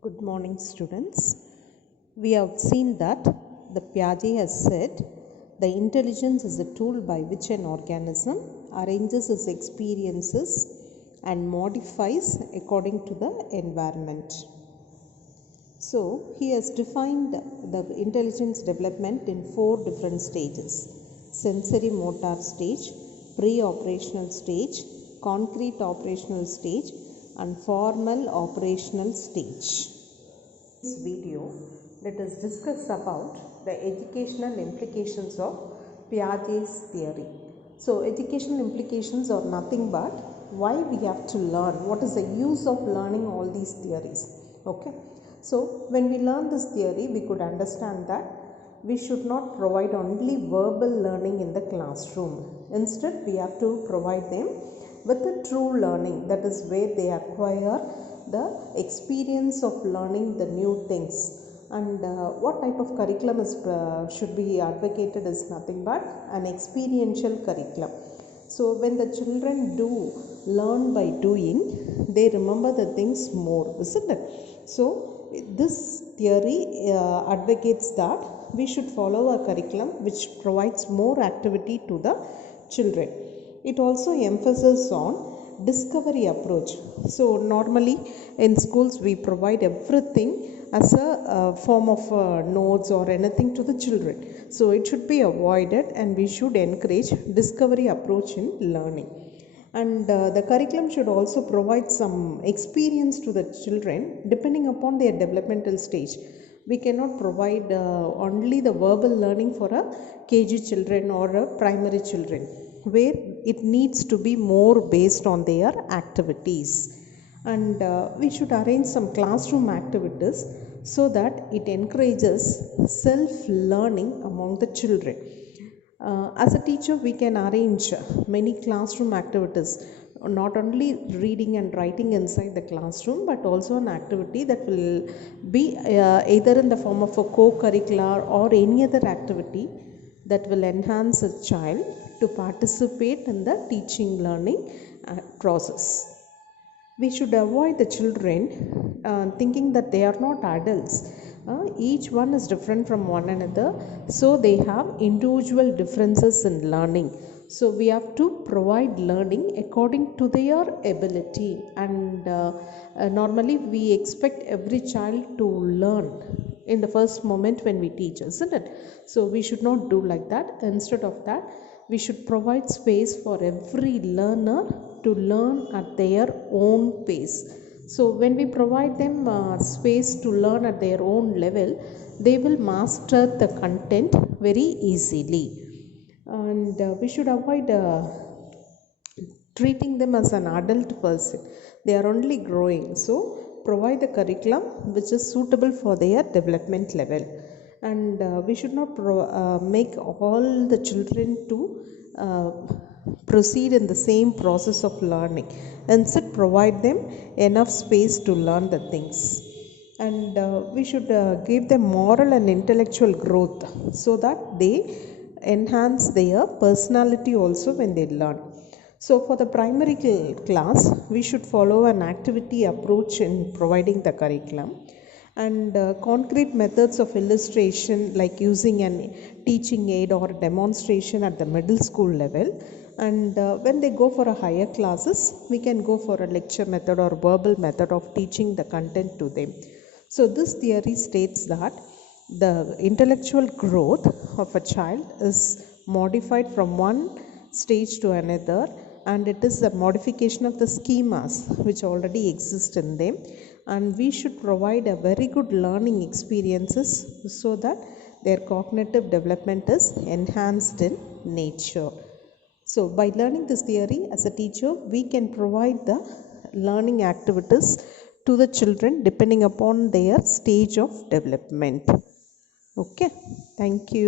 Good morning, students. We have seen that the Piaget has said the intelligence is a tool by which an organism arranges its experiences and modifies according to the environment. So, he has defined the intelligence development in 4 different stages: sensory motor stage, pre-operational stage, concrete operational stage, and formal operational stage. In this video, let us discuss about the educational implications of Piaget's theory. So, educational implications are nothing but why we have to learn, what is the use of learning all these theories. Okay. So, when we learn this theory, we could understand that we should not provide only verbal learning in the classroom. Instead, we have to provide them with a true learning, that is where they acquire the experience of learning the new things. And what type of curriculum should be advocated is nothing but an experiential curriculum. So when the children do learn by doing, they remember the things more, isn't it? So this theory advocates that we should follow a curriculum which provides more activity to the children. It also emphasizes on discovery approach. So normally in schools we provide everything as a form of notes or anything to the children. So it should be avoided, and we should encourage discovery approach in learning. And the curriculum should also provide some experience to the children depending upon their developmental stage. We cannot provide only the verbal learning for a KG children or a primary children, where it needs to be more based on their activities. And we should arrange some classroom activities so that it encourages self-learning among the children. As a teacher, we can arrange many classroom activities, not only reading and writing inside the classroom, but also an activity that will be either in the form of a co-curricular or any other activity that will enhance a child to participate in the teaching learning process. We should avoid the children thinking that they are not adults. Each one is different from one another, so they have individual differences in learning. So we have to provide learning according to their ability, and normally we expect every child to learn in the first moment when we teach, isn't it? So we should not do like that. Instead of that, we should provide space for every learner to learn at their own pace. So when we provide them space to learn at their own level, they will master the content very easily. And we should avoid treating them as an adult person. They are only growing, so provide the curriculum which is suitable for their development level. And we should not make all the children to proceed in the same process of learning. Instead, provide them enough space to learn the things. And we should give them moral and intellectual growth so that they enhance their personality also when they learn. So for the primary class, we should follow an activity approach in providing the curriculum. And concrete methods of illustration, like using an teaching aid or demonstration at the middle school level. And when they go for a higher classes, we can go for a lecture method or verbal method of teaching the content to them. So this theory states that the intellectual growth of a child is modified from one stage to another, and it is the modification of the schemas which already exist in them. And we should provide a very good learning experiences so that their cognitive development is enhanced in nature. So by learning this theory, as a teacher, we can provide the learning activities to the children depending upon their stage of development. Okay, thank you.